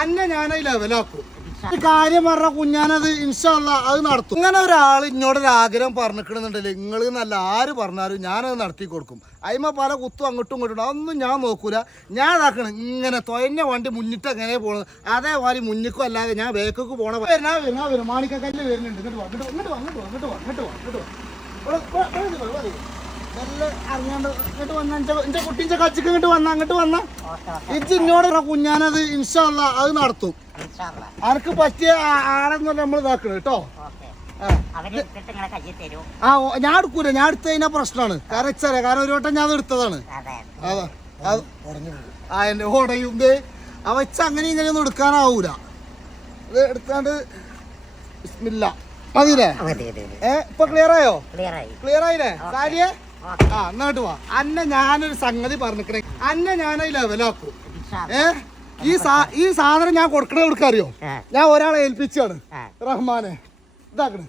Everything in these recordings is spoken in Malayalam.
അന്നെ ഞാൻ ലെവലാക്കും കാര്യം പറഞ്ഞ കുഞ്ഞാനത് ഇൻഷാള്ള അത് നടത്തും. ഇങ്ങനെ ഒരാൾ ഇന്നോട് ഒരു ആഗ്രഹം പറഞ്ഞിക്കണമെന്നുണ്ടല്ലേ നിങ്ങൾ നല്ല ആര് പറഞ്ഞാലും ഞാനത് നടത്തി കൊടുക്കും. അതിമ പല കുത്തും അങ്ങോട്ടും ഇങ്ങോട്ടും അതൊന്നും ഞാൻ നോക്കൂല. ഞാൻ ഇതാക്കണം ഇങ്ങനെ തൊയഞ്ഞ വണ്ടി മുന്നിട്ട് എങ്ങനെ പോണത്? അതേമാതിരി മുന്നിക്കും അല്ലാതെ ഞാൻ വേക്കൊക്കെ പോണ വരുന്ന വരുന്ന വരും മാണിക്കക്കല്ല് വരുന്നുണ്ട്. ഇങ്ങോട്ട് അങ്ങോട്ട് അങ്ങോട്ട് അങ്ങോട്ട് അങ്ങോട്ട് വാ ഇങ്ങോട്ട് വന്ന എന്റെ കുട്ടിന്റെ കച്ചിക്ക് ഇങ്ങോട്ട് വന്ന അങ്ങോട്ട് വന്ന. ഇജ്ജ് ഇന്നോട് കുഞ്ഞാനത് ഇൻഷാല്ല അത് നടത്തും. അനക്ക് പറ്റിയ ആളെന്നല്ല നമ്മൾ ഇതാക്കണം കേട്ടോ ആ. ഞാൻ എടുക്കൂല ഞാൻ എടുത്തു കഴിഞ്ഞാൽ പ്രശ്നമാണ് കാരണം വെച്ചാലേ കാരണം ഒരു വട്ടം ഞാൻ എടുത്തതാണ്. ആ എന്റെ ഓടയും ദേ ആ വെച്ച അങ്ങനെ ഇങ്ങനെയൊന്നും എടുക്കാനാവൂല. ഇത് എടുത്താണ്ട് ബിസ്മില്ല. മതിയില്ലേ? മതി മതി മതി. ഏ ഇപ്പൊ ക്ലിയർ ആയോ? ക്ലിയർ ആയി. ക്ലിയർ ആയില്ലേ? സാരിയെ? ആ എന്നിട്ട് വാ. അന്നെ ഞാനൊരു സംഗതി പറഞ്ഞിക്കണേ. അന്നെ ഞാൻ ലെവലാക്കും ഏ? ഈ സാ ഈ സാധനം ഞാൻ കൊടുക്കണ കൊടുക്കറിയോ. ഞാൻ ഒരാളെ ഏൽപ്പിച്ചാണ്. റഹ്മാനെ. ഇതാക്കണേ.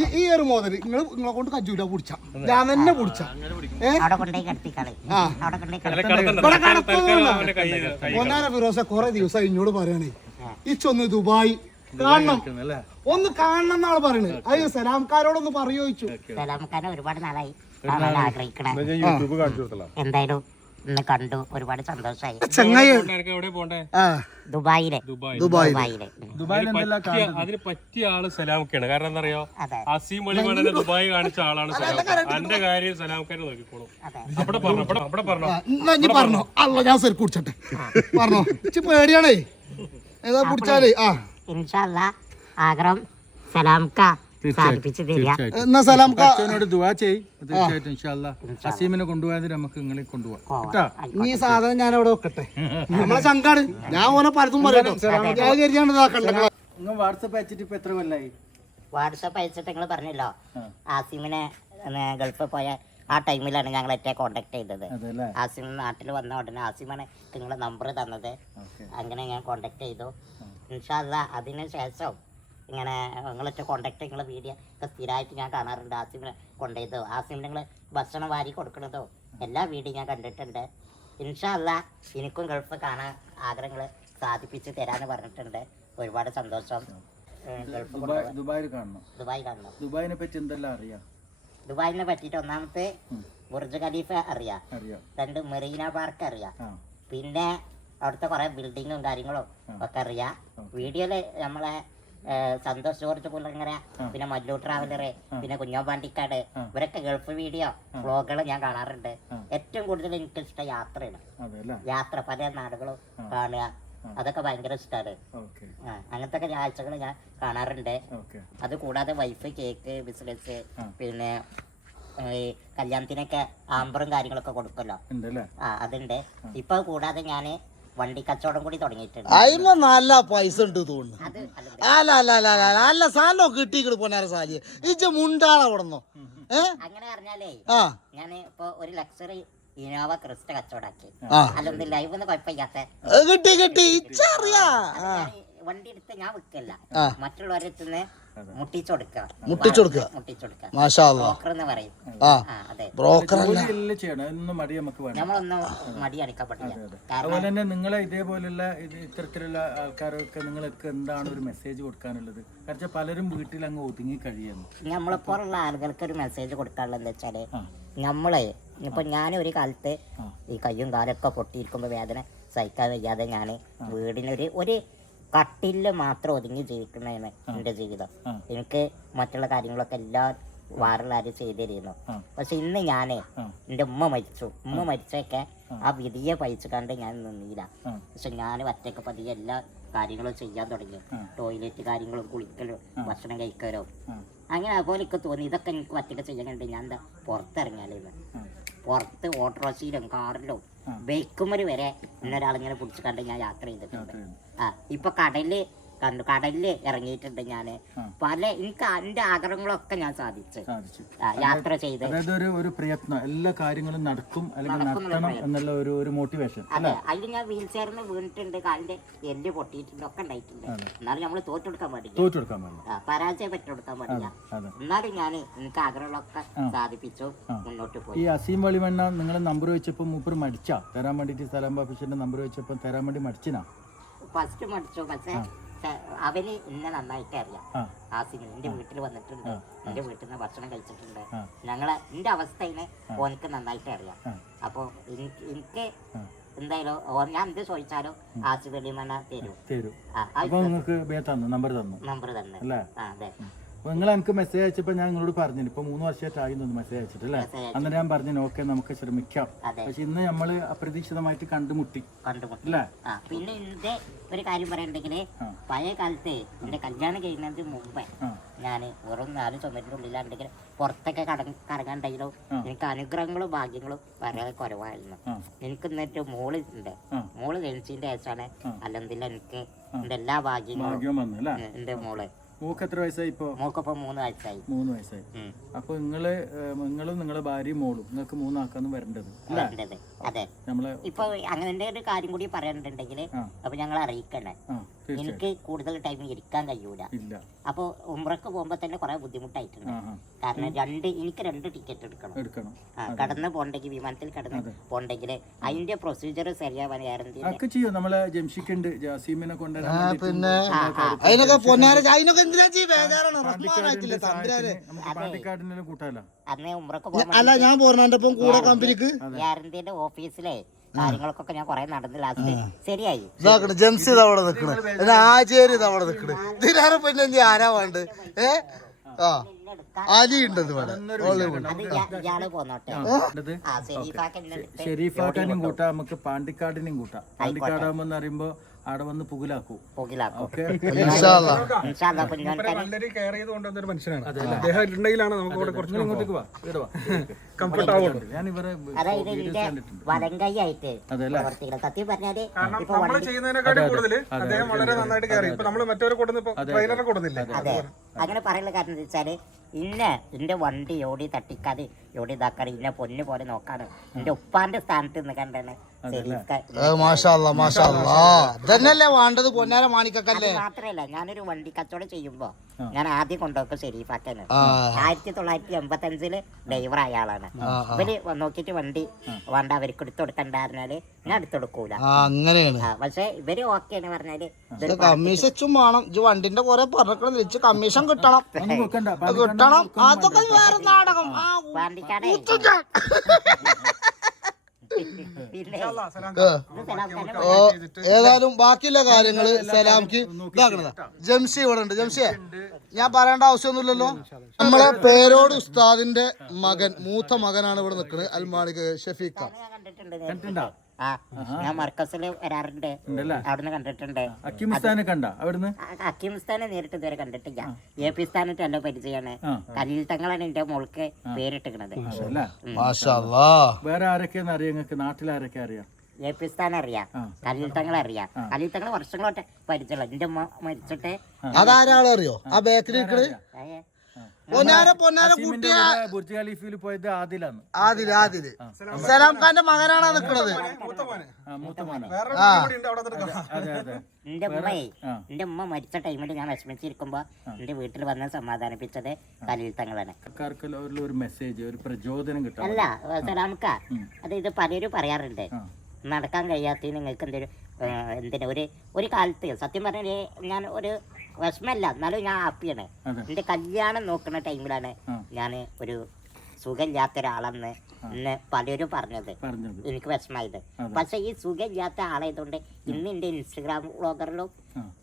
ഈ ഈ ഒരു മോതൽ നിങ്ങൾ നിങ്ങളെ കൊണ്ട് കജൂല കുടിച്ച. ഞാൻ തന്നെ കൈ പൊന്നാര ഫിറോസ കുറെ ദിവസം ഇന്നോട് പറയണേ. ഇച്ചൊന്ന് ദുബായ് കാണണം. ഒന്ന് കാണണം എന്നാണ് പറയണേ. അയ്യോ സലാംക്കാരോടൊന്ന് പറയോ ചോദിച്ചു സലാംഖാനെ ഒരുപാട് നാളായി. കാണാൻ ആഗ്രഹിക്കണേ. യൂട്യൂബ് കാണിച്ചു കൊടുത്തല്ല എന്തായാലും ഇന്ന് കണ്ടു ഒരുപാട് സന്തോഷമായി ചെങ്ങായി. എനിക്ക് എവിടെ പോണ്ടേ? ആ. ദുബായിലെ. ദുബായ് ദുബായ് ദുബായിലെ. അതിന് പറ്റിയ ആൾ സലാമൊക്കെയാണ് കാരണം എന്താ അറിയോ അസീം അലിമാനെ ദുബായ് കാണിച്ച ആളാണ് സലാം എന്റെ കാര്യം സലാമക്കാരെ നോക്കിക്കോളൂ. അവിടെ പറഞ്ഞു അവിടെ അല്ല ഞാൻ കുടിച്ചട്ടെ. പറഞ്ഞോ. പേടിയാണേ. ഏതാ കുടിച്ചാലേ? ആ. ഇൻഷല്ല ആഗ്രഹം സലാംക്ക. സാധിപ്പിച്ചു തരിക. എന്നാ സലാംക്ക അച്ഛനോട് ദുവാ ചെയ് തീർച്ചയായിട്ടും ഇൻഷാല്ല അസീമിനെ കൊണ്ടുപോയത് നമുക്ക് നിങ്ങളെ കൊണ്ടുപോവാം. കേട്ടോ? ഈ സാധനം ഞാൻ അവിടെ വെക്കട്ടെ. നമ്മളെ ശങ്കാണ്. ഞാൻ ഓനെ പലതും പറയട്ടോ ഞാൻ കരുതിയാണ് ഇതാക്കണ്ട നിങ്ങൾ വാട്സപ്പ് അയച്ചിട്ട് ഇപ്പൊ എത്ര കൊല്ലായി? വാട്സപ്പ് അയച്ചിട്ട് നിങ്ങൾ പറഞ്ഞല്ലോ. ആസിമിനെ ഗൾഫിൽ പോയ ആ ടൈമിലാണ് ഞങ്ങൾ ഏറ്റവും കോണ്ടാക്ട് ചെയ്തത്. ആസിം നാട്ടിൽ വന്ന ഉടനെ ആസിമാണ് നിങ്ങളെ നമ്പർ തന്നത്. അങ്ങനെ ഞാൻ കോണ്ടാക്ട് ചെയ്തു. ഇൻഷാല്ല അതിന് ശേഷം ഇങ്ങനെ നിങ്ങളൊക്കെ കോണ്ടാക്ട് നിങ്ങളെ വീഡിയോ ഒക്കെ സ്ഥിരമായിട്ട് ഞാൻ കാണാറുണ്ട്. ആസിമിനെ കൊണ്ടുപോയതോ ആസിമിന് നിങ്ങൾ ഭക്ഷണം വാരി കൊടുക്കണതോ? എല്ലാ വീഡിയോ ഞാൻ കണ്ടിട്ടുണ്ട്. ഇൻഷാല്ല എനിക്കും ഗൾഫ് കാണാൻ ആഗ്രഹങ്ങൾ സാധിപ്പിച്ച് തരാമെന്ന് പറഞ്ഞിട്ടുണ്ട്. ഒരുപാട് സന്തോഷം. ദുബായ് ദുബായിൽ കാണണം. ദുബായ് കാണണം. ദുബായിനെ പറ്റി എന്തെല്ലാം അറിയാം? ദുബായിനെ പറ്റിയിട്ട് ഒന്നാമത്തെ. ബുർജ് ഖലീഫ അറിയാം. രണ്ട് മെറീന പാർക്ക് അറിയാം. പിന്നെ അവിടുത്തെ കുറെ ബിൽഡിങ്ങും കാര്യങ്ങളും ഒക്കെ അറിയാം. വീഡിയോയിൽ നമ്മളെ സന്തോഷ് ജോർജ് പുല്ലങ്ങര പിന്നെ മല്ലു ട്രാവലറ് പിന്നെ കുഞ്ഞോ പാണ്ടിക്കാട് ഇവരൊക്കെ ഗൾഫ് വീഡിയോ വ്ളോഗുകൾ ഞാൻ കാണാറുണ്ട്. ഏറ്റവും കൂടുതൽ എനിക്ക് ഇഷ്ടം യാത്രയാണ് യാത്ര പല നാടുകളും കാണുക. അതൊക്കെ ഭയങ്കര ഇഷ്ടമാണ് അങ്ങനത്തെ കാഴ്ചകൾ ഞാൻ കാണാറുണ്ട്. അത് കൂടാതെ വൈഫ് കേക്ക് ബിസിനസ് പിന്നെ ഈ കല്യാണത്തിനൊക്കെ ആമ്പറും കാര്യങ്ങളൊക്കെ കൊടുക്കല്ലോ ആ അതുണ്ട്. ഇപ്പൊ കൂടാതെ ഞാൻ വണ്ടി കച്ചവടം കൂടി തുടങ്ങിയിട്ടുണ്ട്. അതിന് നല്ല പൈസ ഉണ്ട് തോന്നുന്നു. അല്ല, അല്ല അല്ല അല്ല അല്ല സാധനം കിട്ടിക്കണ് പൊന്നാര സാലി ഇജ്ജ മുണ്ടാണ് അവിടുന്ന്. ഏ? അങ്ങനെ പറഞ്ഞാലേ ഞാൻ ഇപ്പൊ ഒരു ലക്ഷറി ഇനോവ ക്രിസ്റ്റ കച്ചവടാക്കി. അല്ലൊന്നും ലൈവ് ഒന്നും കുഴപ്പമില്ലാത്ത കിട്ടി കിട്ടി. ഇച്ചറിയാ. വണ്ടി എടുത്ത് ഞാൻ വിൽക്കല്ല മറ്റുള്ളവരെ മറ്റുള്ളവരെ മാഷാ അല്ലാ ബ്രോക്കർ എന്ന് പറയും. ആ അതെ. ബ്രോക്കർ അല്ല. ചെയ്യണം. അതൊന്നും മടി നമുക്ക് വേണം നമ്മളൊന്നും മടി അടിക്കാൻ പാടില്ല കാരണം അതുപോലെ തന്നെ നിങ്ങളെ ഇതേപോലുള്ള ഇത് ഇത്തരത്തിലുള്ള ആൾക്കാരൊക്കെ നിങ്ങൾക്ക് എന്താണ് ഒരു മെസ്സേജ് കൊടുക്കാനുള്ളത്? കാരണം പലരും വീട്ടിൽ അങ്ങ് ഒതുങ്ങി കഴിയുന്നു. നമ്മളെപ്പോലുള്ള ആളുകൾക്ക് ഒരു മെസ്സേജ് കൊടുക്കാനുള്ളത് എന്താ വെച്ചാൽ നമ്മളെ ഇപ്പൊ ഞാൻ ഒരു കാലത്ത്. ഈ കയ്യും കാലൊക്കെ പൊട്ടിയിരിക്കുമ്പോ വേദന സഹിക്കാൻ വയ്യാതെ ഞാൻ വീടിനൊരു ഒരു കട്ടിൽ മാത്രം ഒതുങ്ങി ജീവിക്കുന്നതാണ് എന്റെ ജീവിതം. എനിക്ക് മറ്റുള്ള കാര്യങ്ങളൊക്കെ എല്ലാ വാറിലാരും ആരും ചെയ്തു തരുന്നു. ആ. പക്ഷെ ഇന്ന് ഞാനേ എന്റെ എന്റെ ഉമ്മ മരിച്ചു. ഉമ്മ മരിച്ചൊക്കെ ആ. വിധിയെ പഴിച്ചു കണ്ട് ഞാൻ നിന്നില്ല. പക്ഷെ ഞാൻ ഒറ്റയ്ക്ക് പതിയെ എല്ലാ കാര്യങ്ങളും ചെയ്യാൻ തുടങ്ങി. ടോയ്ലറ്റ് കാര്യങ്ങളും കുളിക്കലും ഭക്ഷണം കഴിക്കലും. അങ്ങനെ അതുപോലെ എനിക്ക് തോന്നി. ഇതൊക്കെ എനിക്ക് ഒറ്റയ്ക്ക് ചെയ്യാൻ കണ്ട് ഞാൻ എന്താ പുറത്തിറങ്ങിയാലേന്ന്. പുറത്ത് ഓട്ടോറിക്ഷയിലും കാറിലും ബൈക്കുമര് വരെ ഇന്നൊരാളിങ്ങനെ പിടിച്ച് കണ്ട് ഞാൻ യാത്ര ചെയ്തിട്ടുണ്ട്. ആ ഇപ്പൊ കടലിൽ കണ്ടു. കടലിൽ ഇറങ്ങിയിട്ടുണ്ട് ഞാൻ. പല എനിക്ക് എന്റെ ആഗ്രഹങ്ങളൊക്കെ ഞാൻ സാധിച്ചു. യാത്ര ചെയ്ത്. അതായത് ഒരു ഒരു പ്രയത്നം. എല്ലാ കാര്യങ്ങളും നടക്കും അല്ലെങ്കിൽ നടക്കണം എന്നുള്ള ഒരു ഒരു മോട്ടിവേഷൻ അതെ. അതിൽ ഞാൻ വീൽ നിന്ന് വീണിട്ടുണ്ട്. കാലിന്റെ എല്ല് പൊട്ടിയിട്ടുണ്ട്. ഒക്കെ ഉണ്ടായിട്ടുണ്ട്. എന്നാലും നമ്മൾ തോറ്റെടുക്കാൻ പാടില്ല. തോറ്റു കൊടുക്കാൻ പാടില്ല. ആ, പരാജയം പറ്റെടുക്കാൻ പാടില്ല. എന്നാലും ഞാൻ എനിക്ക് ആഗ്രഹങ്ങളൊക്കെ സാധിപ്പിച്ചു. മുന്നോട്ട് പോയി. ഈ അസീം വളിമണ്ണ നിങ്ങൾ നമ്പർ വെച്ചപ്പോൾ മൂപ്പർ മടിച്ചാ. തരാൻ വേണ്ടിട്ട് സലാം ബാഫിഷിന്റെ നമ്പർ വെച്ചപ്പോൾ തരാൻ വേണ്ടി മടിച്ചിനാ? ഫസ്റ്റ് മടിച്ചു. പക്ഷെ അവന് എന്നെ നന്നായിട്ട് അറിയാം. ആ. ആസിന് എന്റെ വീട്ടിൽ വന്നിട്ടുണ്ട്. എന്റെ വീട്ടിൽ നിന്ന് ഭക്ഷണം കഴിച്ചിട്ടുണ്ട്. ഞങ്ങളെ എന്റെ അവസ്ഥയിനെ ഓനക്ക് നന്നായിട്ട് അറിയാം. അപ്പൊ എനിക്ക് എന്തായാലും ഓൻ ഞാൻ എന്ത് ചോദിച്ചാലും ആസിഫ് അലിമണ്ണ തരൂ. തരൂ. നമ്പർ തന്നു. നമ്പർ തന്നെ. അതെ. നിങ്ങൾ എനിക്ക് മെസ്സേജ് അയച്ചപ്പോൾ ഞാൻ നിങ്ങളോട് പറഞ്ഞു ഇപ്പൊ മൂന്ന് വർഷമായിട്ടായി തോന്നുന്നു മെസ്സേജ് അയച്ചിട്ട് അല്ലേ? അന്നേരം ഞാൻ പറഞ്ഞു ഓക്കെ നമുക്ക് ശ്രമിക്കാം. പക്ഷെ ഇന്ന് നമ്മൾ അപ്രതീക്ഷിതമായിട്ട് കണ്ടുമുട്ടി. അല്ലേ? പിന്നെ ഇന്നത്തെ ഒരു കാര്യം പറയണ്ടെങ്കിൽ പഴയ കാലത്ത് എന്റെ കല്യാണം കഴിയുന്നതിന് മുമ്പേ ഞാൻ വെറും നാല് ചുമരിന്റെ ഉള്ളിലാണെങ്കിൽ പുറത്തൊക്കെ കട കറങ്ങാണ്ടെങ്കിലും എനിക്ക് അനുഗ്രഹങ്ങളും ഭാഗ്യങ്ങളും വളരെ കുറവായിരുന്നു. എനിക്ക് എന്നിട്ട് മോൾ ഉണ്ട് മോൾ ജനിച്ചതിന്റെ ശേഷമാണ് അല്ലെങ്കിൽ എനിക്ക് എന്റെ എല്ലാ ഭാഗ്യങ്ങളും എന്റെ മോൾ. മൂക്ക് എത്ര വയസ്സായി ഇപ്പോ? മോക്കിപ്പോ മൂന്ന് വയസ്സായി. മൂന്ന് വയസ്സായി. ഉം. അപ്പൊ നിങ്ങൾ ഏഹ്, നിങ്ങളും നിങ്ങളെ ഭാര്യയും മോളും നിങ്ങൾക്ക് മൂന്നാക്കാന്ന് വരേണ്ടത് അല്ലേ? വരേണ്ടത്. അതെ. നമ്മളെ ഇപ്പൊ അങ്ങനെ ഒരു കാര്യം കൂടി പറയാനുണ്ടെങ്കിൽ ആ. അപ്പൊ ഞങ്ങൾ അറിയിക്കണേ. ആ. എനിക്ക് കൂടുതൽ ടൈം ഇരിക്കാൻ കഴിയൂല. ഇല്ല. അപ്പൊ ഉമ്രക്ക് പോകുമ്പോ തന്നെ കുറെ ബുദ്ധിമുട്ടായിട്ടുണ്ട്. കാരണം രണ്ട് എനിക്ക് രണ്ട് ടിക്കറ്റ് എടുക്കണം. കടന്ന് പോണ്ടെങ്കിൽ വിമാനത്തിൽ കടന്ന് പോണ്ടെങ്കിൽ അതിന്റെ പ്രൊസീജിയർ ശരിയാവാൻ അന്നേ പിന്നെ അതിനൊക്കെ അതിനൊക്കെ ഉമ്രക്ക് പോകാൻ അല്ല ഞാൻ പോരണ കൂടെ കമ്പനിക്ക്. ഗ്യാരണ്ടിന്റെ ഓഫീസിലെ കാര്യങ്ങൾക്കൊക്കെ ഞാൻ കുറെ നടന്ന് ലാസ്റ്റ് ശരിയായി. ഇത് അവിടെ നിക്കണ്. പിന്നെ ആചേരി ഇത് അവിടെ നിക്കണ്. ഇതിനാരെ പിന്നെ ഇനി ആരാ വേണ്ട ഏ? ആ. അലി ഉണ്ട് ഇവിടെ. ഷെരീഫാക്കാനും കൂട്ടാം. നമുക്ക് പാണ്ടിക്കാടിനും കൂട്ടാം. പാണ്ടിക്കാടാകുമ്പോ അറിയുമ്പോ അവിടെ വന്ന് പുകിലാക്കൂ. കെയർ ചെയ്ത് കൊണ്ടുവന്ന ഒരു മനുഷ്യനാണ്. അദ്ദേഹം ഉണ്ടെങ്കിലാണ് നമുക്ക് ഇവിടെ കുറച്ച് ഇങ്ങോട്ടേക്ക് വാ. ഇവിടെ വാ കംഫർട്ട് ആവുള്ളൂ. ഞാൻ ഇവരെ സത്യം പറഞ്ഞാൽ ഇപ്പൊ നമ്മൾ വണ്ടി ചെയ്യുന്നതിനെക്കാട്ടി കൂടുതൽ അദ്ദേഹം വളരെ നന്നായിട്ട് ഇപ്പൊ നമ്മൾ മറ്റവരെ അതെ അങ്ങനെ പറയുന്ന കാരണം എന്താ വെച്ചാൽ ഇന്ന എന്റെ വണ്ടി ഓടി തട്ടിക്കാതെ ഓടി ഇതാക്കാതെ ഇല്ല പൊന്നു പോലെ നോക്കാണ് എന്റെ ഉപ്പാന്റെ സ്ഥാനത്ത് നിന്ന് ഇതന്നെയല്ലേ വേണ്ടത് പൊന്നാര മാണിക്കക്കല്ലേ? മാത്രല്ല ഞാനൊരു വണ്ടി കച്ചവടം ചെയ്യുമ്പോ ഞാൻ ആദ്യം കൊണ്ടുപോക്ക് ഷെരീഫാക്കാണ് ആയിരത്തി തൊള്ളായിരത്തി എൺപത്തി അഞ്ചിൽ ഡ്രൈവർ അയാളാണ്. ഇവർ നോക്കിട്ട് വണ്ടി വേണ്ട അവർക്ക് എടുത്തു കൊടുക്കണ്ടായിരുന്നാൽ ഞാൻ എടുത്തെടുക്കൂല അങ്ങനെയാണ്. പക്ഷെ ഇവർ ഓക്കെ എന്ന് പറഞ്ഞാൽ കമ്മീഷൻ വേണം. വണ്ടിന്റെ കൊറേ പറഞ്ഞു കമ്മീഷൻ കിട്ടണം. കിട്ടണം അതൊക്കെ വേറെ നാടകം. ഏതായാലും ബാക്കിയുള്ള കാര്യങ്ങൾ സലാംക്ക് ഇതാക്കണതാ. ജംഷി ഇവിടെ ഉണ്ട്. ജംഷിയെ ഞാൻ പറയേണ്ട ആവശ്യമൊന്നുമില്ലല്ലോ? നമ്മളെ പേരോട് ഉസ്താദിന്റെ മകൻ മൂത്ത മകനാണ് ഇവിടെ നിൽക്കുന്നത് അൽമാണിക് ഷഫീഖ. ഞാൻ കണ്ടിട്ടുണ്ട് കണ്ടിട്ടുണ്ടോ? ആ ഞാൻ മർക്കസിൽ വരാറുണ്ട്. ഉണ്ടല്ലേ? അവിടുന്ന് കണ്ടിട്ടുണ്ട്. അക്കിമിസ്ഥാനെ കണ്ട? അവിടുന്ന്? അക്കിമിസ്ഥാനെ നേരിട്ട് ഇതുവരെ കണ്ടിട്ടില്ല. എ പി സ്ഥാനത്ത് നല്ല പരിചയമാണ്. കലിൽ തങ്ങളാണ് എന്റെ മോൾക്ക് പേരിട്ടിക്കണത് വേറെ ആരൊക്കെയാന്ന് അറിയാം നിങ്ങൾക്ക്? നാട്ടിൽ ആരൊക്കെ അറിയാം? എ പി സ്ഥാനം അറിയാം. കലീൽ തങ്ങളെ അറിയാം. കലീൽ തങ്ങൾ വർഷങ്ങളോട്ടെ പരിചയമുള്ള എന്റെ മരിച്ചിട്ട് അതാരാളറിയോ? ആ ബേക്കറി പൊന്നാര പൊന്നാര കുട്ടിയ കുട്ടിയെ കൂടെ ബുർജ് ഖലീഫയിൽ പോയത് ആദിലാണ്. ആദിൽ ആദിൽ. സലാം ഖാന്റെ മകനാണ് നിൽക്കുന്നത് മൂത്ത മോനെ ആ മൂത്ത മോന. വേറെ കൂടി ഉണ്ട് അവിടെ എടുക്കാം അതെ അതെ എന്റെ ഉമ്മയെ ആ. എന്റെ ഉമ്മ മരിച്ച ടൈമിൽ ഞാൻ വിഷമിച്ചിരിക്കുമ്പോ എന്റെ വീട്ടിൽ വന്ന് സമാധാനിപ്പിച്ചത് കലീൽ തങ്ങളാണ്. ഒരു- ഒരു മെസ്സേജ് ഒരു പ്രചോദനം അല്ല സലാംക്ക അത് ഇത് പലരും പറയാറുണ്ട്. നടക്കാൻ കഴിയാത്ത നിങ്ങൾക്ക് എന്തൊരു എന്തിനാ? ഒരു ഒരു കാലത്ത് സത്യം പറഞ്ഞാൽ ഞാൻ ഒരു വിഷമല്ല. എന്നാലും ഞാൻ ഹാപ്പിയാണ്. എന്റെ കല്യാണം നോക്കുന്ന ടൈമിലാണ് ഞാൻ ഒരു സുഖമില്ലാത്ത ഒരാളെന്ന് ഇന്ന് പലരും പറഞ്ഞത്. എനിക്ക് വിഷമായത് പക്ഷെ ഈ സുഖമില്ലാത്ത ആളായതുകൊണ്ട് ഇന്ന് എന്റെ ഇൻസ്റ്റഗ്രാം വ്ളോഗറിലും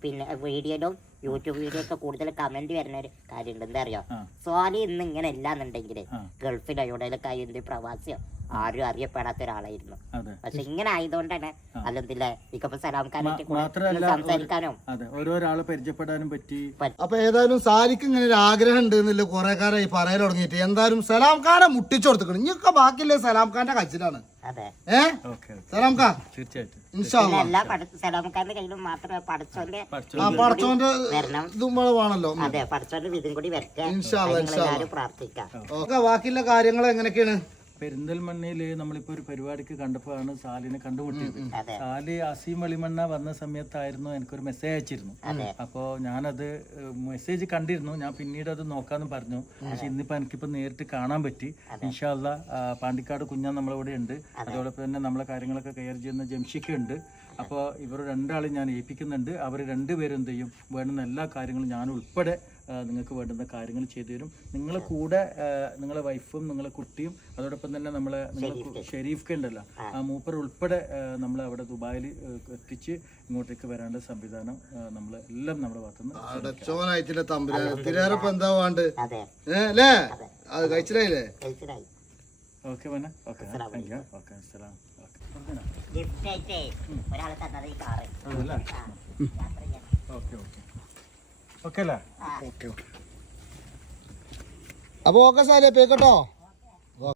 പിന്നെ വീഡിയോയിലും യൂട്യൂബ് വീഡിയോ ഒക്കെ കൂടുതൽ കമന്റ് വരുന്ന ഒരു കാര്യമുണ്ട്. എന്താ അറിയോ. സ്വാലി ഇന്ന് ഇങ്ങനെ ഇല്ലാന്നുണ്ടെങ്കിൽ. ഗൾഫിലോ എവിടെയൊക്കെ ആയി എന്ത് പ്രവാസിയോ? ആരും അറിയപ്പെടാത്ത ഒരാളായിരുന്നു. പക്ഷെ ഇങ്ങനെ ആയതുകൊണ്ടാണ് അല്ലെന്തില്ല ഇക്കപ്പോ ഒരു- സംസാരിക്കാനും. അതെ ഓരോരാളെ പരിചയപ്പെടാനും പറ്റി. അപ്പൊ ഏതായാലും സാരിക്ക് ഇങ്ങനെ ഒരു ആഗ്രഹം ഉണ്ട് എന്നില്ല കുറെ കാലമായി പറയാൻ തുടങ്ങിയിട്ട്. എന്തായാലും സലാം ഖാനെ മുട്ടിച്ചു കൊടുത്തിക്കണം ഇനിയൊക്കെ ബാക്കിയില്ലേ സലാം ഖാന്റെ കച്ചിലാണ്. അതെ. ഏ? ഓക്കെ സലാം ഖാൻ. തീർച്ചയായിട്ടും. ബാക്കിയുള്ള കാര്യങ്ങൾ എങ്ങനെയൊക്കെയാണ്? പെരിന്തൽമണ്ണയിൽ നമ്മളിപ്പോ ഒരു പരിപാടിക്ക് കണ്ടപ്പോഴാണ് സാലിനെ കണ്ടുമുട്ടിയത്. സാലി അസീം വെളിമണ്ണ വന്ന സമയത്തായിരുന്നു എനിക്കൊരു മെസ്സേജ് അയച്ചിരുന്നു. അപ്പോൾ ഞാനത് മെസ്സേജ് കണ്ടിരുന്നു. ഞാൻ പിന്നീട് അത് നോക്കാന്ന് പറഞ്ഞു. പക്ഷെ ഇന്നിപ്പോ എനിക്കിപ്പോ നേരിട്ട് കാണാൻ പറ്റി. ഇൻഷാല്ല പാണ്ടിക്കാട് കുഞ്ഞാൻ നമ്മളിവിടെ ഉണ്ട്. അതോടൊപ്പം തന്നെ നമ്മളെ കാര്യങ്ങളൊക്കെ കെയർ ചെയ്യുന്ന ജംഷിക്ക ഉണ്ട്. അപ്പോൾ ഇവർ രണ്ടാളും ഞാൻ ഏൽപ്പിക്കുന്നുണ്ട്. അവർ രണ്ടുപേരും എന്ത് ചെയ്യും? വേണ്ടുന്ന എല്ലാ കാര്യങ്ങളും ഞാൻ ഉൾപ്പെടെ നിങ്ങൾക്ക് വേണ്ടുന്ന കാര്യങ്ങൾ ചെയ്തു തരും. നിങ്ങളെ കൂടെ നിങ്ങളെ വൈഫും നിങ്ങളെ കുട്ടിയും അതോടൊപ്പം തന്നെ നമ്മളെ ഷെരീഫ് ഉണ്ടല്ലോ. ആ. മൂപ്പർ ഉൾപ്പെടെ നമ്മൾ അവിടെ ദുബായിൽ എത്തിച്ച് ഇങ്ങോട്ടേക്ക് വരാനുള്ള സംവിധാനം നമ്മൾ എല്ലാം നമ്മുടെ ഭാഗത്തുനിന്ന് ഓക്കെ മന. ഓക്കെ താങ്ക് യു ഓക്കെ അസ്സലാം ഓക്കെ ഓക്കെ ഓക്കെ. ഓക്കെ അല്ലേ? അപ്പൊ ഓക്കെ സാറേ പേക്കട്ടോ.